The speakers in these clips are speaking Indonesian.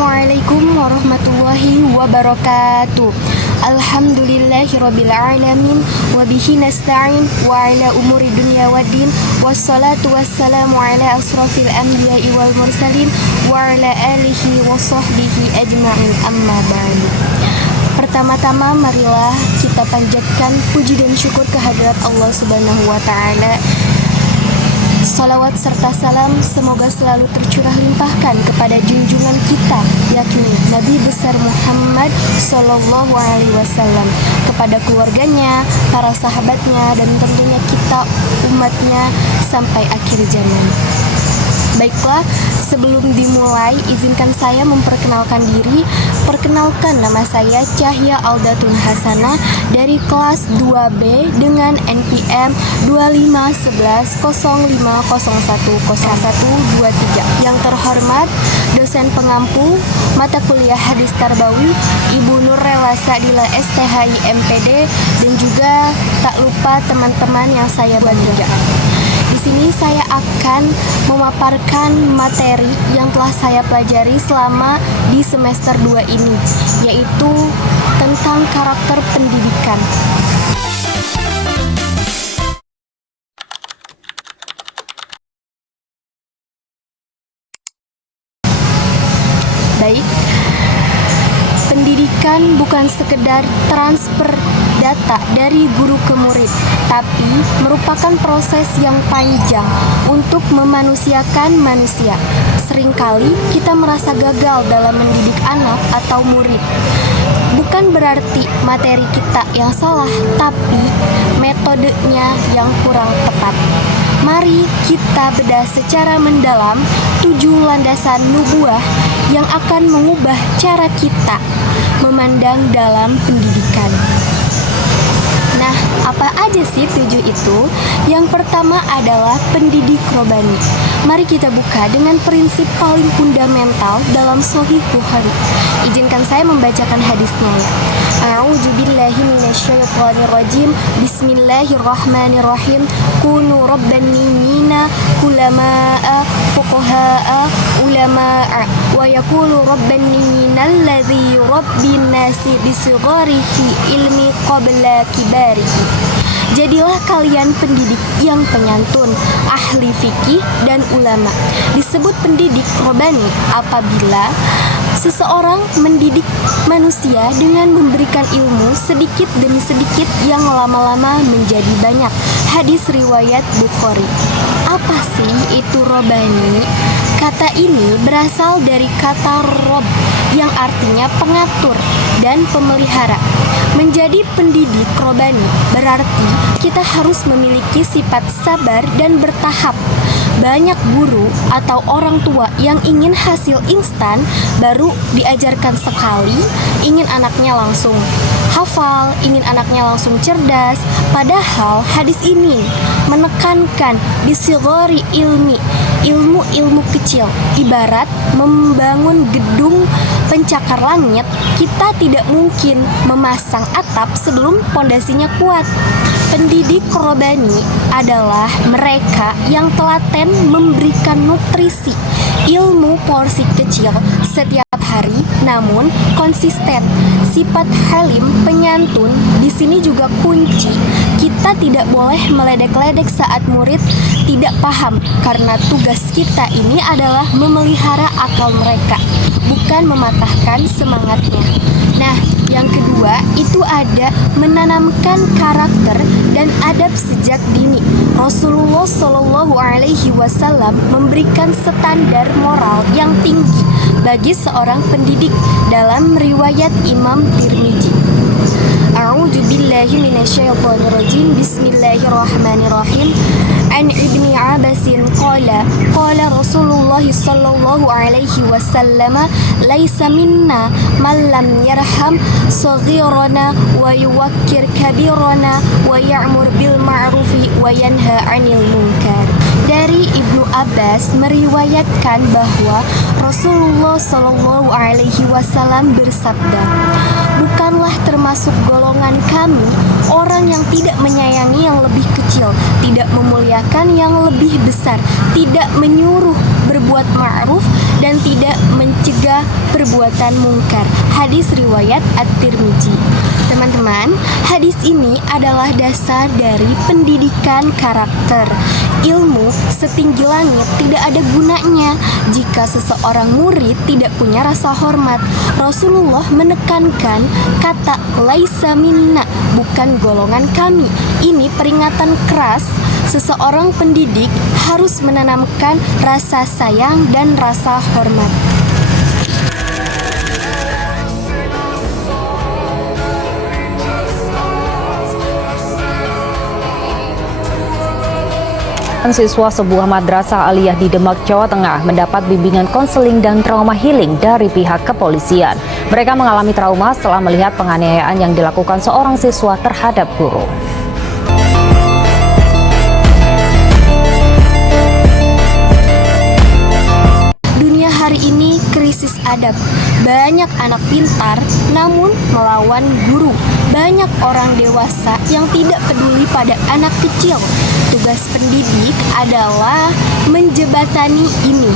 Assalamualaikum warahmatullahi wabarakatuh. Alhamdulillahirabbil alamin wa bihi nasta'in wa ala umuri dunya waddin wassalatu wassalamu ala asrafil anbiya'i wal mursalin wa ala alihi wa sahbihi ajma'in, amma ba'du. Pertama-tama marilah kita panjatkan puji dan syukur kehadirat Allah Subhanahu wa taala. Salawat serta salam semoga selalu tercurah limpahkan kepada junjungan kita, yakni Nabi besar Muhammad Sallallahu Alaihi Wasallam, kepada keluarganya, para sahabatnya, dan tentunya kita umatnya sampai akhir zaman. Baiklah, sebelum dimulai, izinkan saya memperkenalkan diri. Perkenalkan, nama saya Cahya Aldatun Hasanah dari kelas 2B dengan NPM 251105010123. Yang terhormat, dosen pengampu mata kuliah Hadis Tarbawi Ibu Nur Relasa Dila STHI MPD, dan juga tak lupa teman-teman yang saya bangga. Di sini saya akan memaparkan materi yang telah saya pelajari selama di semester 2 ini, yaitu tentang karakter pendidikan. Baik, pendidikan bukan sekedar transfer data dari guru ke murid, tapi merupakan proses yang panjang untuk memanusiakan manusia. Seringkali kita merasa gagal dalam mendidik anak atau murid. Bukan berarti materi kita yang salah, tapi metodenya yang kurang tepat. Mari kita bedah secara mendalam 7 landasan nubuah yang akan mengubah cara kita memandang dalam pendidikan. Nah, apa aja sih 7 itu? Yang pertama adalah pendidik robani. Mari kita buka dengan prinsip paling fundamental dalam Sahih Bukhari. Izinkan saya membacakan hadisnya ya. A'udzubillahi minasyaitonirrajim. Bismillahirrahmanirrahim. Kunu rabbaniyina kulama'a fuqaha'a ulama'a wa yakulu rabbaniyina alladhi rabbin nasi bisigarihi ilmi qabla kibarihi. Jadilah kalian pendidik yang penyantun, ahli fikih dan ulama. Disebut pendidik robani apabila seseorang mendidik manusia dengan memberikan ilmu sedikit demi sedikit yang lama-lama menjadi banyak. Hadis riwayat Bukhari. Apa sih itu robani? Kata ini berasal dari kata rob yang artinya pengatur dan pemelihara. Menjadi pendidik robani berarti kita harus memiliki sifat sabar dan bertahap. Banyak guru atau orang tua yang ingin hasil instan baru diajarkan sekali, ingin anaknya langsung hafal, ingin anaknya langsung cerdas. Padahal hadis ini menekankan bisigori ilmi, ilmu-ilmu kecil. Ibarat membangun gedung pencakar langit, kita tidak mungkin memasang atap sebelum pondasinya kuat. Pendidik robani adalah mereka yang telaten memberikan nutrisi, ilmu porsi kecil setiap hari, namun konsisten. Sifat halim, penyantun di sini juga kunci. Kita tidak boleh meledek-ledek saat murid tidak paham, karena tugas kita ini adalah memelihara akal mereka, bukan mematahkan semangatnya. Nah, yang kedua itu ada menanamkan karakter dan adab sejak dini. Rasulullah Shallallahu Alaihi Wasallam memberikan standar moral yang tinggi bagi seorang pendidik dalam riwayat Imam Tirmidzi. A'udzubillahi minasyaitonirrajim. Bismillahirrahmanirrahim. An Ibni Abbasin qala Rasulullah sallallahu alaihi wasallam laisa minna man lam yarham saghirana wa yuwakkir kabirana wa ya'mur bil ma'rufi wa yanha 'anil munkar. Dari Ibnu Abbas meriwayatkan bahwa Rasulullah sallallahu alaihi wasallam bersabda, bukanlah termasuk golongan kami orang yang tidak menyayangi yang lebih kecil, tidak memuliakan yang lebih besar, tidak menyuruh berbuat ma'ruf dan tidak mencegah perbuatan mungkar. Hadis riwayat At-Tirmidzi. Teman-teman, hadis ini adalah dasar dari pendidikan karakter. Ilmu setinggi langit tidak ada gunanya jika seseorang murid tidak punya rasa hormat. Rasulullah menekankan kata laisa minna, bukan golongan kami. Ini peringatan keras. Seseorang pendidik harus menanamkan rasa sayang dan rasa hormat. Siswa sebuah madrasah aliyah di Demak, Jawa Tengah mendapat bimbingan konseling dan trauma healing dari pihak kepolisian. Mereka mengalami trauma setelah melihat penganiayaan yang dilakukan seorang siswa terhadap guru. Dunia hari ini krisis adab. Banyak anak pintar namun melawan guru. Banyak orang dewasa yang tidak peduli pada anak kecil. Tugas pendidik adalah menjebatani ini.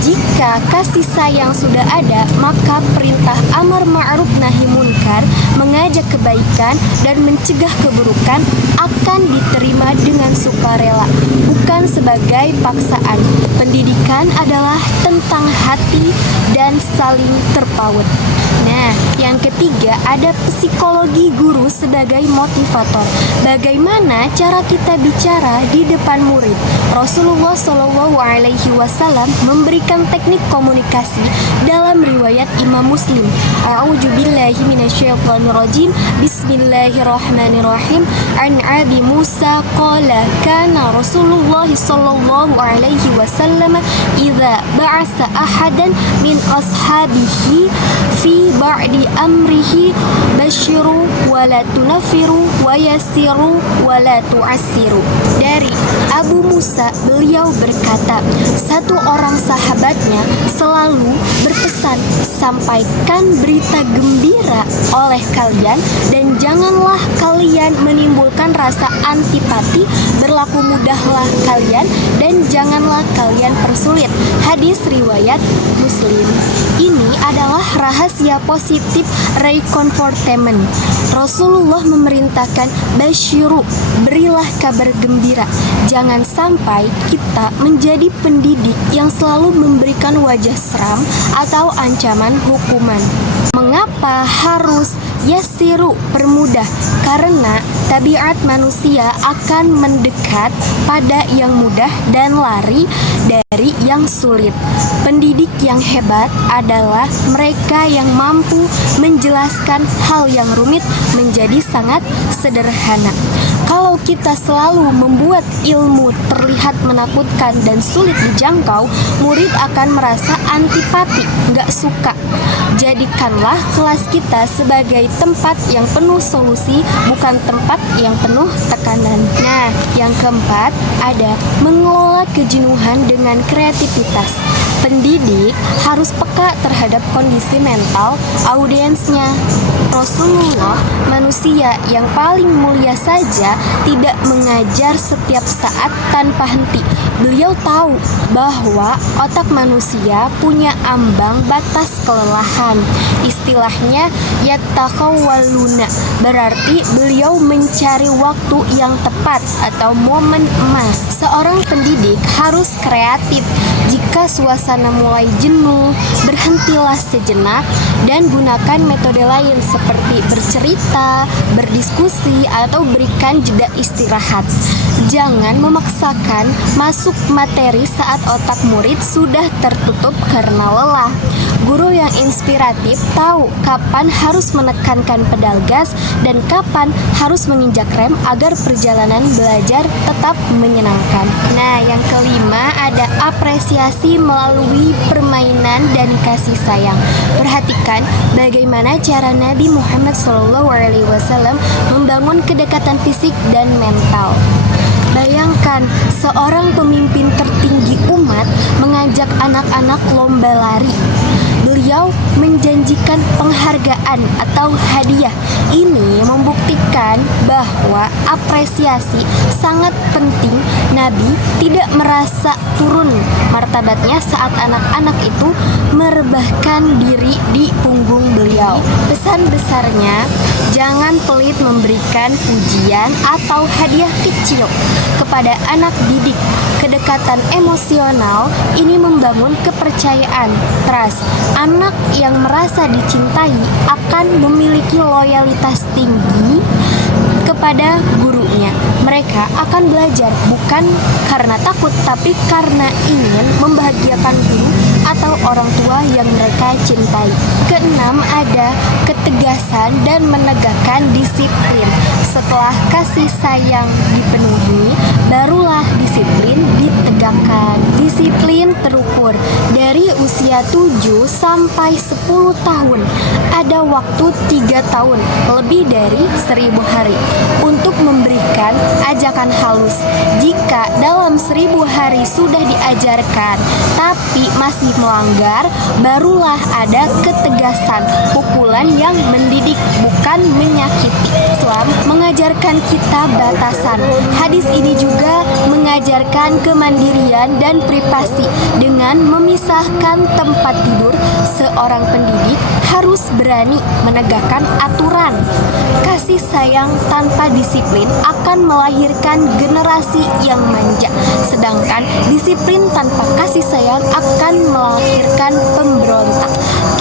Jika kasih sayang sudah ada, maka perintah amar ma'ruf nahi munkar, mengajak kebaikan dan mencegah keburukan akan diterima dengan sukarela, bukan sebagai paksaan. Pendidikan adalah tentang hati dan saling terpaut. Nah, yang ketiga ada psikologi guru sebagai motivator. Bagaimana cara kita bicara di depan murid? Rasulullah SAW memberikan teknik komunikasi dalam riwayat Imam Muslim. A'udzubillahi minasyaitonirrajim. Bismillahirrahmanirrahim. An Abi Musa qala kana Rasulullah SAW idza ba'asa ahadan min ashabihi fi ba'di amrihi basyiru wa la tunafiru wa yasiru wa la tu'assiru. Dari Abu Musa, beliau berkata, satu orang sahabatnya selalu berpesan, sampaikan berita gembira oleh kalian dan janganlah kalian menimbulkan rasa antipati, berlaku mudahlah kalian dan janganlah kalian persulit. Hadis riwayat Muslim. Ini adalah rahasia positif reconfortment. Rasulullah memerintahkan basyiru, berilah kabar gembira. Jangan sampai kita menjadi pendidik yang selalu memberikan wajah seram atau ancaman hukuman. Mengapa harus yasiru, permudah? Karena tabiat manusia akan mendekat pada yang mudah dan lari dari yang sulit. Pendidik yang hebat adalah mereka yang mampu menjelaskan hal yang rumit menjadi sangat sederhana. Kalau kita selalu membuat ilmu terlihat menakutkan dan sulit dijangkau, murid akan merasa antipati, nggak suka. Jadikanlah kelas kita sebagai tempat yang penuh solusi, bukan tempat yang penuh tekanan. Nah, yang keempat ada mengelola kejenuhan dengan kreativitas. Pendidik harus peka terhadap kondisi mental audiensnya. Rasulullah, manusia yang paling mulia saja, tidak mengajar setiap saat tanpa henti. Beliau tahu bahwa otak manusia punya ambang batas kelelahan. Istilahnya yatakawwaluna, berarti beliau mencari waktu yang tepat atau momen emas. Seorang pendidik harus kreatif. Jika suasana mulai jenuh, berhentilah sejenak dan gunakan metode lain seperti bercerita, berdiskusi, atau berikan jeda istirahat. Jangan memaksakan masuk materi saat otak murid sudah tertutup karena lelah. Guru yang inspiratif tahu kapan harus menekankan pedal gas dan kapan harus menginjak rem agar perjalanan belajar tetap menyenangkan. Nah, yang kelima ada apresiasi melalui permainan dan kasih sayang. Perhatikan bagaimana cara Nabi Muhammad SAW membangun kedekatan fisik dan mental. Bayangkan seorang pemimpin tertinggi umat mengajak anak-anak lomba lari. Beliau menjanjikan penghargaan atau hadiah. Ini membuktikan bahwa apresiasi sangat penting. Nabi tidak merasa turun martabatnya saat anak-anak itu merebahkan diri di punggung beliau. Pesan besarnya, jangan pelit memberikan pujian atau hadiah kecil kepada anak didik. Kedekatan emosional ini membangun kepercayaan, trust. Anak yang merasa dicintai akan memiliki loyalitas tinggi kepada gurunya. Mereka akan belajar bukan karena takut, tapi karena ingin membahagiakan guru atau orang tua yang mereka cintai. Keenam, ada ketegasan dan menegakkan disiplin. Setelah kasih sayang dipenuhi, barulah disiplin ditegakkan. Disiplin terukur dari usia 7 sampai 10 tahun. Ada waktu 3 tahun, lebih dari 1000 hari, untuk memberikan ajakan halus. Jika dalam 1000 hari sudah diajarkan tapi masih melanggar, barulah ada ketegasan, pukulan yang mendidik bukan menyakiti. Islam mengajarkan kita batasan. Hadis ini juga mengajarkan kemandirian dan privasi dengan memisahkan tempat tidur. Seorang pendidik harus berani menegakkan aturan. Kasih sayang tanpa disiplin akan melahirkan generasi yang manja, sedangkan disiplin tanpa kasih sayang akan melahirkan pemberontak.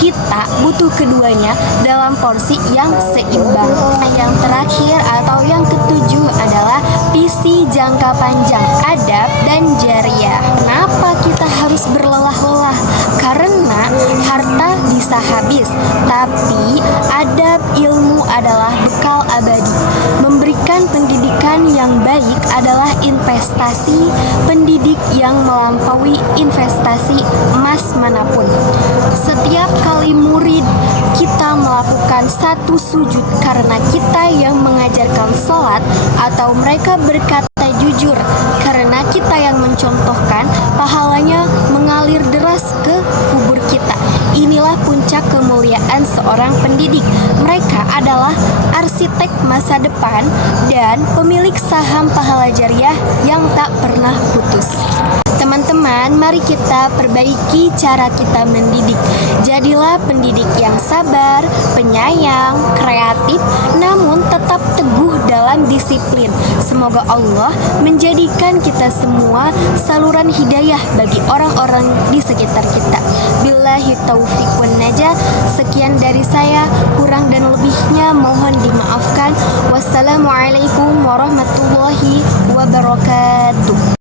Kita butuh keduanya dalam porsi yang seimbang. Yang terakhir atau yang ketujuh adalah visi jangka panjang, adab dan jariah. Kenapa kita harus berlelah-lelah? Karena harta bisa habis, tapi adab ilmu adalah bekal abadi. Memberikan pendidikan yang baik adalah investasi pendidik yang melampaui investasi emas manapun. Setiap kali murid kita melakukan satu sujud karena kita yang mengajarkan sholat, atau mereka berkata jujur karena kita yang mencontohkan, pahalanya mengalir deras ke kubur kita. Inilah puncak kemuliaan seorang pendidik. Mereka adalah arsitek masa depan dan pemilik saham pahala jariah yang tak pernah putus. Teman-teman, mari kita perbaiki cara kita mendidik. Jadilah pendidik yang sabar, penyayang, kreatif, namun tetap teguh dalam disiplin. Semoga Allah menjadikan kita semua saluran hidayah bagi orang-orang di sekitar kita. Billahi taufiq wan najah. Sekian dari saya, kurang dan lebihnya mohon dimaafkan. Wassalamualaikum warahmatullahi wabarakatuh.